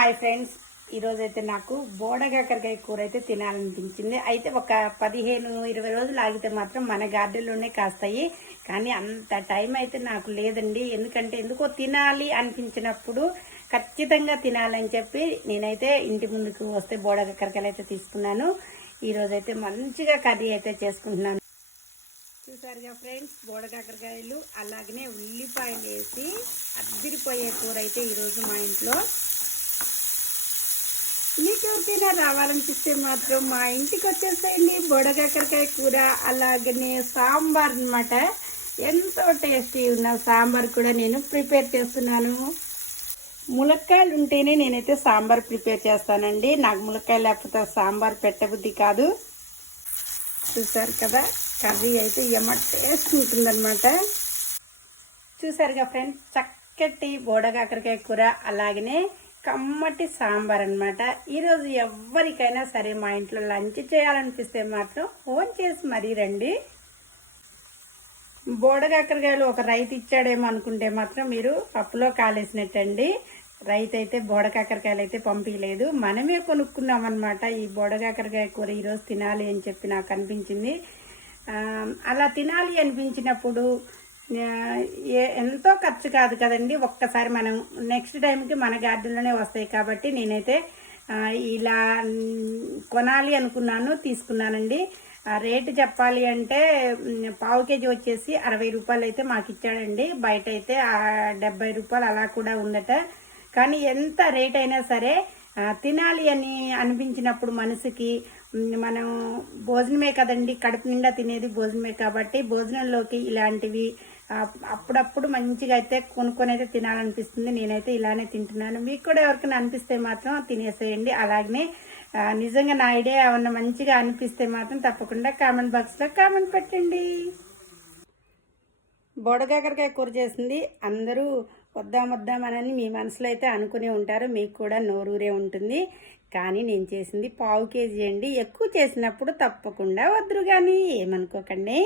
Hi friends, ఈరోజైతే నాకు బోడకాకరకాయ కూర అయితే తినాలనిపించింది. అయితే ఒక 15-20 రోజులు ఆగితే మాత్రం మన గార్డెన్లోనే కాస్తాయి. కానీ అంత టైం అయితే నాకు లేదండి. ఎందుకో తినాలి అనిపించినప్పుడు ఖచ్చితంగా తినాలని చెప్పి నేనైతే ఇంటి ముందుకు వస్తే బోడకాకరకాయలు అయితే తీసుకున్నాను. ఈరోజైతే మంచిగా కర్రీ అయితే చేసుకుంటున్నాను. చూసారుగా ఫ్రెండ్స్, బోడకాకరకాయలు అలాగనే ఉల్లిపాయలు వేసి అద్దిరిపోయే కూర అయితే ఈరోజు మా ఇంట్లో. మీకు ఎవరికైనా రావాలనిపిస్తే మాత్రం మా ఇంటికి వచ్చేసేయండి. బోడకాకరకాయ కూర అలాగనే సాంబార్ అనమాట. ఎంతో టేస్టీ ఉన్న సాంబార్ కూడా నేను ప్రిపేర్ చేస్తున్నాను. ములక్కాయలు ఉంటేనే నేనైతే సాంబార్ ప్రిపేర్ చేస్తానండి. నాకు ములక్కాయలు లేకపోతే సాంబార్ పెట్టబుద్ధి కాదు. చూసారు కదా, కర్రీ అయితే ఏమో టేస్ట్ ఉంటుందన్నమాట. చూసారుగా ఫ్రెండ్స్, చక్కటి బోడకాకరకాయ కూర అలాగనే కమ్మటి సాంబార్ అనమాట. ఈరోజు ఎవరికైనా సరే మా ఇంట్లో లంచ్ చేయాలనిపిస్తే మాత్రం ఫోన్ చేసి మరీ రండి. బోడకాకరకాయలు ఒక రైతు ఇచ్చాడేమో అనుకుంటే మాత్రం మీరు పప్పులో కాలేసినట్టండి. రైతు అయితే బోడకాకరకాయలు అయితే పంపించలేదు, మనమే కొనుక్కున్నాం అనమాట. ఈ బోడకాకరకాయ కూర ఈరోజు తినాలి అని చెప్పి నాకు అనిపించింది. అలా తినాలి అనిపించినప్పుడు ఎంతో ఖర్చు కాదు కదండి. ఒక్కసారి మనం నెక్స్ట్ టైంకి మన గార్డెన్లోనే వస్తాయి కాబట్టి నేనైతే ఇలా కొనాలి అనుకున్నాను, తీసుకున్నానండి. రేటు చెప్పాలి అంటే పావు కేజీ వచ్చేసి 60 రూపాయలు అయితే మాకు ఇచ్చాడండి. బయట అయితే 70 రూపాయలు అలా కూడా ఉందట. కానీ ఎంత రేట్ అయినా సరే తినాలి అని అనిపించినప్పుడు మనసుకి, మనం భోజనమే కదండి, కడుపు నిండా తినేది భోజనమే కాబట్టి భోజనంలోకి ఇలాంటివి అప్పుడప్పుడు మంచిగా అయితే కొనుక్కొని అయితే తినాలనిపిస్తుంది. నేనైతే ఇలానే తింటున్నాను. మీకు కూడా ఎవరికైనా అనిపిస్తే మాత్రం తినేసేయండి. అలాగనే నిజంగా నా ఐడియా ఏమన్నా మంచిగా అనిపిస్తే మాత్రం తప్పకుండా కామెంట్ బాక్స్లో కామెంట్ పెట్టండి. బోడకాకరకాయ కూర చేసింది అందరూ వద్దామని మీ మనసులో అయితే అనుకునే ఉంటారు. మీకు కూడా నోరూరే ఉంటుంది. కానీ నేను చేసింది పావు కేజీ అండి. ఎక్కువ చేసినప్పుడు తప్పకుండా వద్దురు కానీ ఏమనుకోకండి.